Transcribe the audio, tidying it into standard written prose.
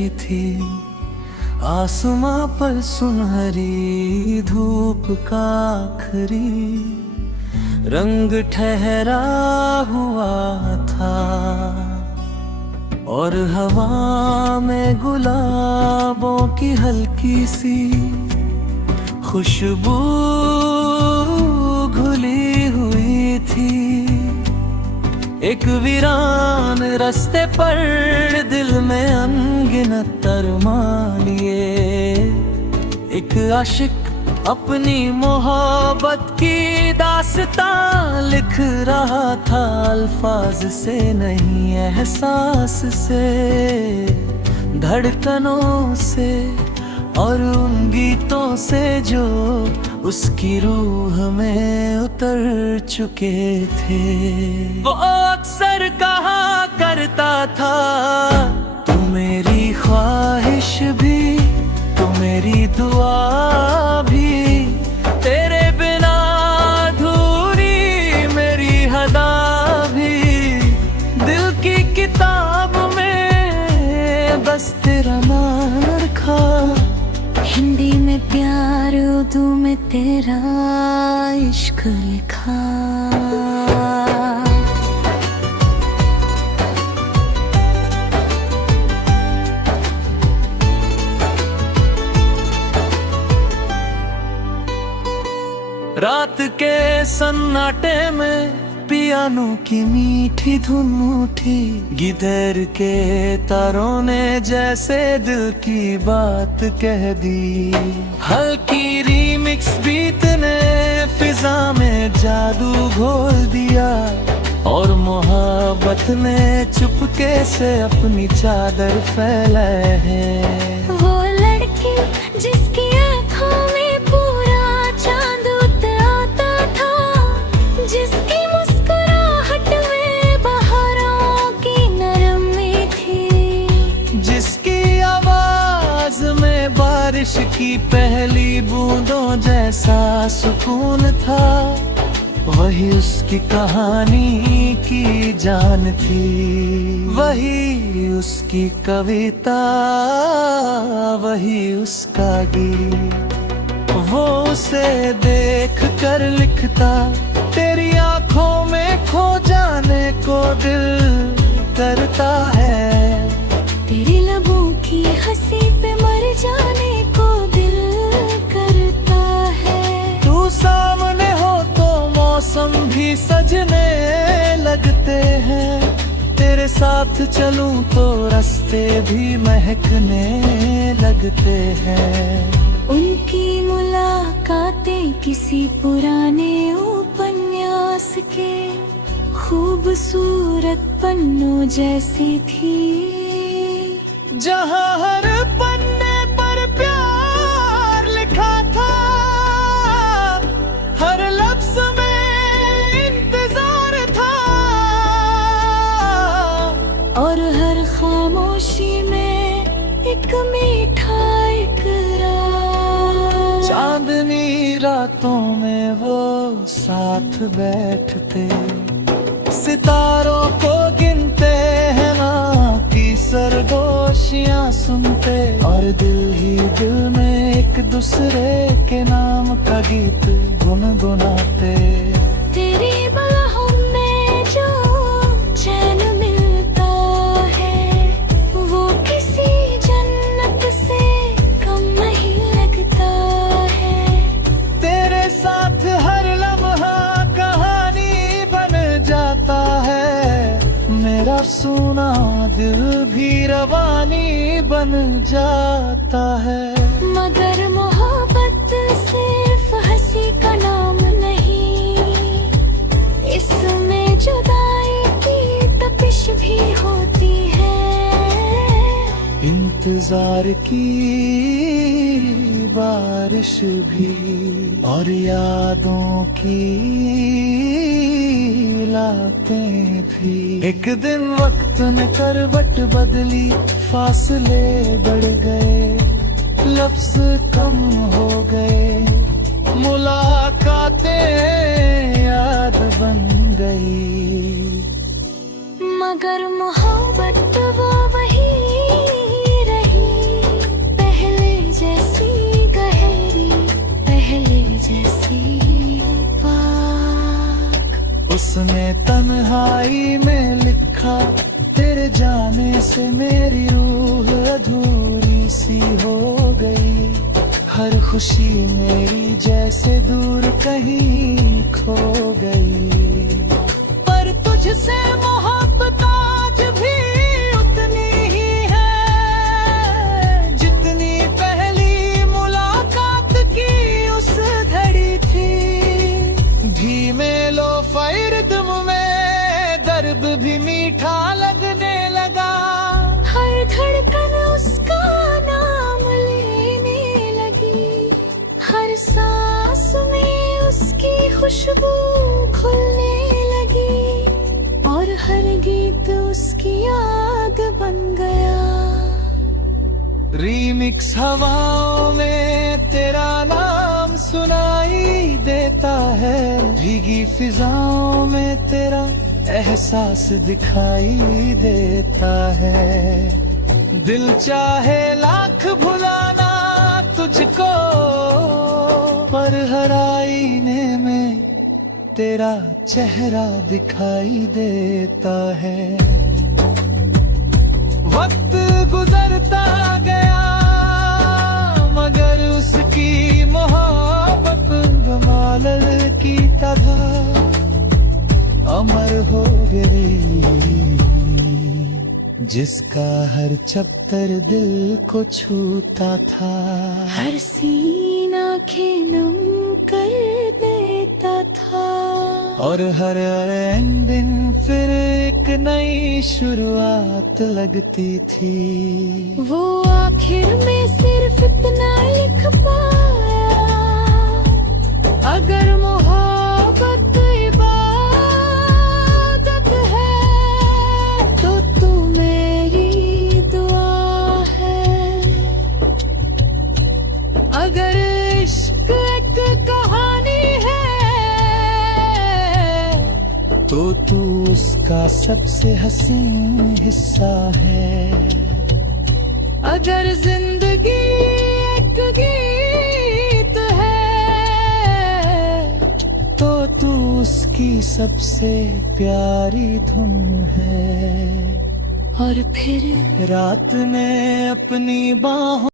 रही थी। आसमां पर सुनहरी धूप का आखिरी रंग ठहरा हुआ था, और हवा में गुलाबों की हल्की सी खुशबू घुली हुई थी। एक वीरान रास्ते पर दिल में अनगिनत अरमान लिए, एक आशिक अपनी मोहब्बत की दास्तां लिख रहा था, अल्फाज से नहीं एहसास से, धड़कनों से और उन गीतों से जो उसकी रूह में उतर चुके थे। वो अक्सर कहा करता था, तू मेरी ख्वाहिश भी, तू मेरी दुआ भी, तेरे बिना अधूरी मेरी हदा भी, दिल की किताब में बस तेरा नाम रखा, हिंदी में प्यार उर्दू में तेरा इश्क लिखा। रात के सन्नाटे में पियानो की मीठी धुन उठी, गिटार के तारों ने जैसे दिल की बात कह दी। हल्की रीमिक्स बीट ने फिजा में जादू घोल दिया, और मोहब्बत ने चुपके से अपनी चादर फैलाए है। वो लड़की जिसकी आँखों में पूरा चांद उतर आता था, जिसकी मुस्कुराहट में बहारों की नरमी थी, जिसकी आवाज में बारिश की पहली बूंदों जैसा सुकून था, वही उसकी कहानी की जान थी। वही उसकी कविता, वही उसका गीत, वो उसे देख कर लिखता, तेरी आंखों में खो जाने को दिल करता है, तेरे लबों की हंसी पे मर जाने को दिल करता है। तू सामने हो तो मौसम भी सजने लगते हैं, तेरे साथ चलूं तो रास्ते भी महकने लगते हैं। उनकी मुलाकातें किसी पुराने उपन्यास के खूबसूरत पन्नों जैसी थी, जहाँ हर पन्ने पर प्यार लिखा था, हर लफ्ज में इंतजार था, और हर खामोशी में एक मीठा इकरार। चांदनी रातों में वो साथ बैठते, सितारों को गिनते हैं ना की सरगोशियां सुनते, और दिल ही दिल में एक दूसरे के नाम का गीत गुनगुनाते। तेरी बाहों में जो चैन मिलता है, वो किसी जन्नत से कम नहीं लगता है। तेरे साथ हर लम्हा कहानी बन जाता है, मेरा सुना दिल भी रवानी बन जाता है। मगर मोहब्बत सिर्फ हंसी का नाम नहीं, इसमें जुदाई की तपिश भी होती है, इंतजार की बारिश भी, और यादों की लातें भी। एक दिन वक्त ने करवट बदली, फासले बढ़ गए, लफ्ज कम हो गए, मुलाकातें याद बन गई। मगर मोहब्बत वो वही रही। उसने तन्हाई में लिखा, तेरे जाने से मेरी रूह अधूरी सी हो गई। हर खुशी मेरी जैसे दूर कहीं खो गई। पर तुझसे मोहब्बत आज भी उतनी ही है, जितनी पहली मुलाकात की उस घड़ी थी। धीमे लो रिदम में दर्द भी मीठा लगने लगा। हर धड़कन उसका नाम लेने लगी, हर सांस में उसकी खुशबू घुलने लगी, और हर गीत उसकी याद बन गया। रीमिक्स हवाओं में तेरा नाम सुनाई देता है, भीगी फिजाओं में तेरा एहसास दिखाई देता है। दिल चाहे लाख भुलाना तुझको, पर हर आईने में तेरा चेहरा दिखाई देता है। वक्त गुजरता गया मगर उसकी मोहब्बत गमालल की तरह अमर हो गई, जिसका हर चैप्टर दिल को छूता था। हर सीना नम कर देता था, और हर एंडिंग फिर एक नई शुरुआत लगती थी। वो आखिर में सिर्फ इतना लिख पाया, अगर मोहब्बत इबादत है तो तू मेरी दुआ है। अगर इश्क एक कहानी है तो तू उसका सबसे हसीन हिस्सा है। अगर जिंदगी एक गीत है तो तू उसकी सबसे प्यारी धुन है। और फिर रात ने अपनी बाहों